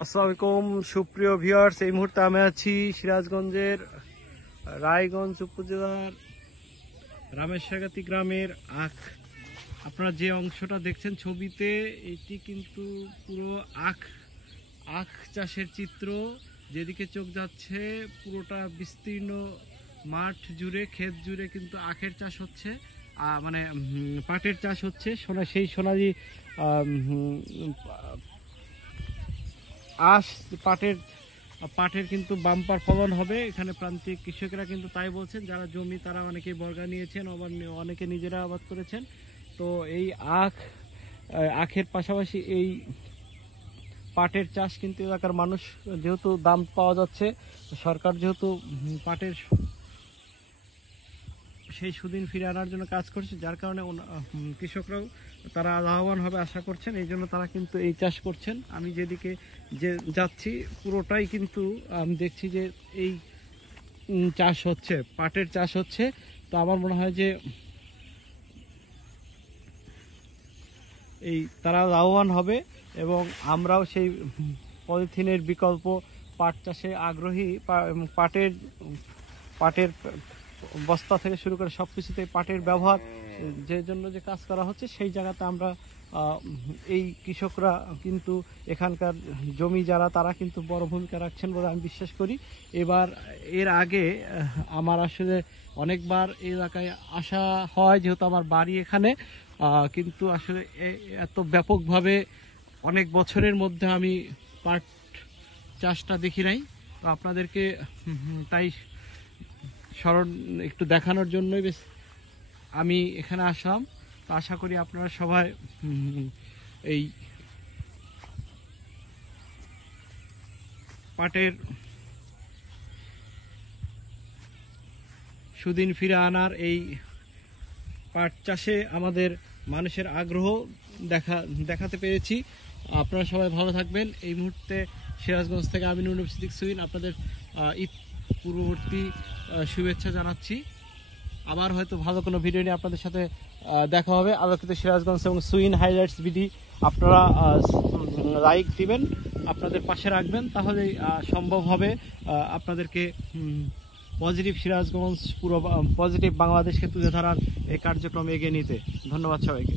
আসসালামু আলাইকুম সুপ্রিয় ভিউয়ার্স, এই মুহূর্তে আমি আছি সিরাজগঞ্জের রায়গঞ্জ উপজেলার রামেশ্বরগাতি গ্রামের আখ। আপনারা যে অংশটা দেখছেন ছবিতে, এটি কিন্তু পুরো আখ আখ চাষের চিত্র। যেদিকে চোখ যাচ্ছে পুরোটা বিস্তীর্ণ মাঠ জুড়ে, ক্ষেত জুড়ে কিন্তু আখের চাষ হচ্ছে, মানে পাটের চাষ হচ্ছে। সেই সোনালি আঁশ পাটের কিন্তু বাম্পার ফলন হবে। এখানে প্রান্তিক কৃষকেরা কিন্তু তাই বলছেন, যারা জমি তারা অনেকেই বর্গা নিয়েছেন, আবার অনেকে নিজেরা আবাদ করেছেন। তো এই আখের পাশাপাশি এই পাটের চাষ কিন্তু এলাকার মানুষ, যেহেতু দাম পাওয়া যাচ্ছে, সরকার যেহেতু পাটের সেই সুদিন ফিরে আনার জন্য কাজ করছে, যার কারণে কৃষকরাও তারা লাভবান হবে আশা করছেন, এই জন্য তারা কিন্তু এই চাষ করছেন। আমি যেদিকে যাচ্ছি পুরোটাই কিন্তু আমি দেখছি যে এই চাষ হচ্ছে, পাটের চাষ হচ্ছে। তো আমার মনে হয় যে তারা লাভবান হবে এবং আমরাও সেই পলিথিনের বিকল্প পাট চাষে আগ্রহী। পাটের পাটের বস্তা থেকে শুরু করে সব কিছুতে পাটের ব্যবহার, যে জন্য যে কাজ করা হচ্ছে, সেই জায়গাতে আমরা এই কৃষকরা কিন্তু এখানকার জমি যারা, তারা কিন্তু বড় ভূমিকা রাখছেন বলে আমি বিশ্বাস করি। এর আগে আমার আসলে অনেকবার এই এলাকায় আসা হয়, যেহেতু আমার বাড়ি এখানে, কিন্তু আসলে এত ব্যাপকভাবে অনেক বছরের মধ্যে আমি পাট চাষটা দেখি নাই। তো আপনাদেরকে তাই স্মরণ একটু দেখানোর জন্যই বেশ আমি এখানে আসলাম। তো আশা করি আপনারা সবাই এই পাটের সুদিন ফিরে আনার এই পাট চাষে আমাদের মানুষের আগ্রহ দেখাতে পেরেছি। আপনারা সবাই ভালো থাকবেন। এই মুহূর্তে সিরাজগঞ্জ থেকে আমি নুরুল সিদ্দিক সুইন আপনাদের ঈদ পূর্ববর্তী শুভেচ্ছা জানাচ্ছি। আবার হয়তো ভালো কোনো ভিডিও নিয়ে আপনাদের সাথে দেখা হবে। আলোকিত সিরাজগঞ্জ এবং সুইন হাইলাইটস ভিডি আপনারা লাইক দিবেন, আপনাদের পাশে রাখবেন, তাহলেই সম্ভব হবে আপনাদেরকে পজিটিভ সিরাজগঞ্জ, পুরো পজিটিভ বাংলাদেশকে তুলে ধরার এই কার্যক্রম এগিয়ে নিতে। ধন্যবাদ সবাইকে।